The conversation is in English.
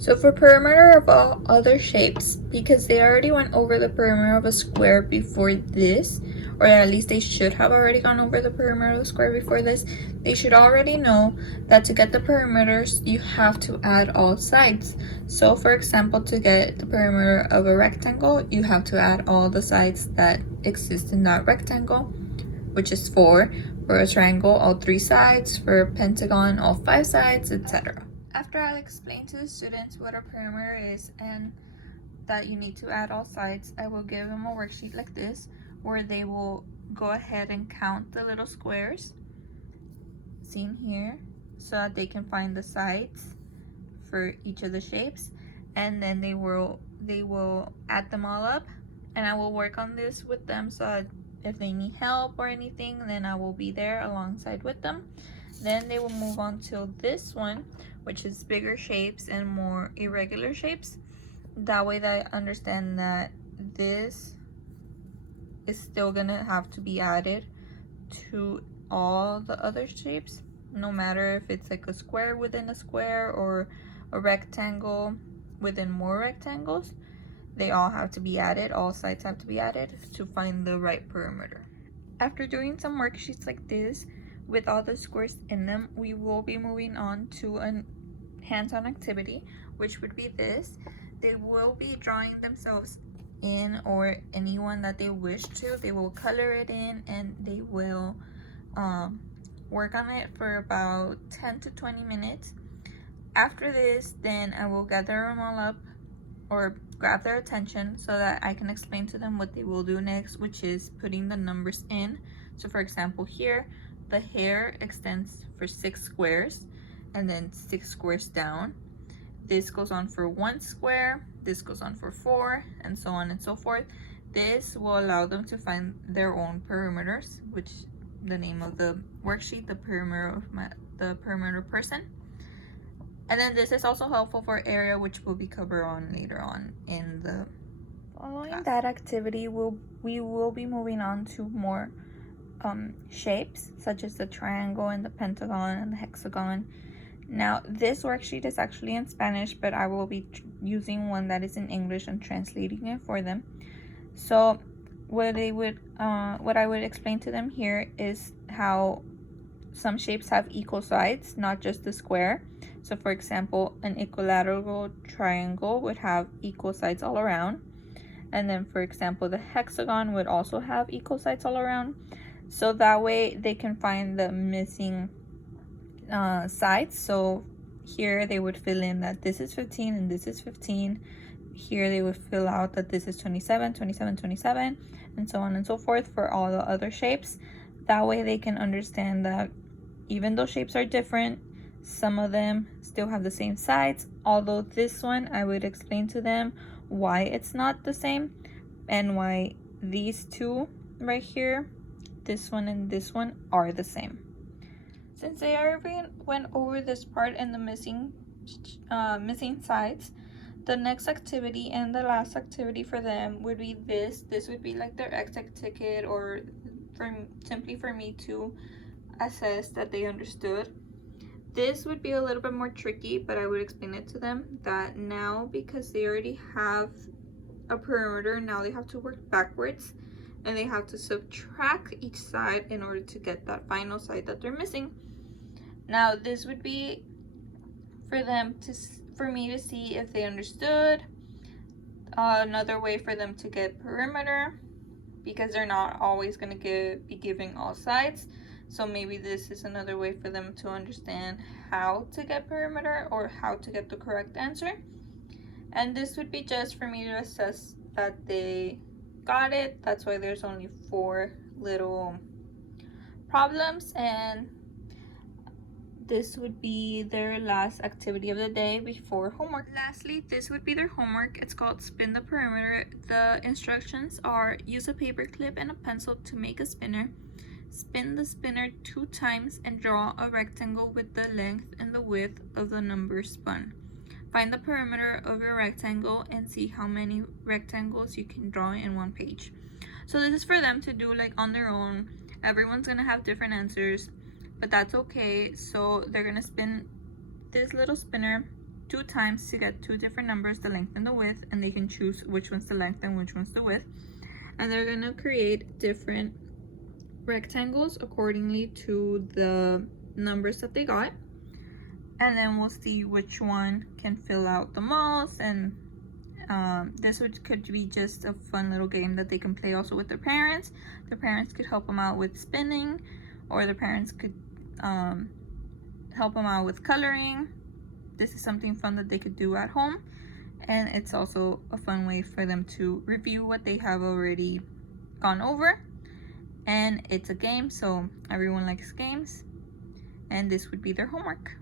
So for perimeter of all other shapes, because they already went over the perimeter of a square before this, or at least they should have already gone over the perimeter of a square before this, they should already know that to get the perimeters, you have to add all sides. So for example, to get the perimeter of a rectangle, you have to add all the sides that exist in that rectangle, which is 4. For a triangle, all 3 sides. For a pentagon, all 5 sides, etc. After I'll explain to the students what a perimeter is and that you need to add all sides, I will give them a worksheet like this where they will go ahead and count the little squares seen here so that they can find the sides for each of the shapes, and then they will add them all up, and I will work on this with them so that if they need help or anything, then I will be there alongside with them. Then they will move on to this one, which is bigger shapes and more irregular shapes. That way they understand that this is still gonna have to be added to all the other shapes, no matter if it's like a square within a square or a rectangle within more rectangles. They all have to be added, all sides have to be added to find the right perimeter. After doing some worksheets like this with all the squares in them, we will be moving on to a hands-on activity, which would be this. They will be drawing themselves in, or anyone that they wish to. They will color it in, and they will work on it for about 10 to 20 minutes. After this, then I will gather them all up or grab their attention so that I can explain to them what they will do next, which is putting the numbers in. So for example, here the hair extends for 6 squares and then 6 squares down. This goes on for 1 square, this goes on for 4, and so on and so forth. This will allow them to find their own perimeters, which the name of the worksheet, the perimeter person. And then this is also helpful for area, which will be covered on later on in the following class. That activity, we will be moving on to more shapes, such as the triangle and the pentagon and the hexagon. Now, this worksheet is actually in Spanish, but I will be using one that is in English and translating it for them. So what I would explain to them here is how some shapes have equal sides, not just the square. So for example, an equilateral triangle would have equal sides all around. And then for example, the hexagon would also have equal sides all around. So that way they can find the missing sides. So here they would fill in that this is 15 and this is 15. Here they would fill out that this is 27, 27, 27, and so on and so forth for all the other shapes. That way they can understand that even though shapes are different, some of them still have the same sides. Although this one, I would explain to them why it's not the same and why these two right here, this one and this one, are the same. Since they already went over this part and the missing sides, the next activity and the last activity for them would be this. This would be like their exit ticket, or simply for me to assess that they understood. This would be a little bit more tricky, but I would explain it to them that now, because they already have a perimeter, now they have to work backwards and they have to subtract each side in order to get that final side that they're missing. Now this would be for me to see if they understood. Another way for them to get perimeter, because they're not always going to be giving all sides. So maybe this is another way for them to understand how to get perimeter or how to get the correct answer. And this would be just for me to assess that they got it. That's why there's only 4 little problems, and this would be their last activity of the day before homework. Lastly, this would be their homework. It's called Spin the Perimeter. The instructions are: use a paper clip and a pencil to make a spinner. Spin the spinner 2 times and draw a rectangle with the length and the width of the number spun. Find the perimeter of your rectangle and see how many rectangles you can draw in 1 page. So this is for them to do like on their own. Everyone's gonna have different answers, but that's okay. So they're gonna spin this little spinner 2 times to get 2 different numbers, the length and the width, and they can choose which one's the length and which one's the width. And they're gonna create different rectangles accordingly to the numbers that they got. And then we'll see which one can fill out the most. And this could be just a fun little game that they can play also with their parents. Their parents could help them out with spinning, or their parents could help them out with coloring. This is something fun that they could do at home, and it's also a fun way for them to review what they have already gone over. And it's a game, so everyone likes games, and this would be their homework.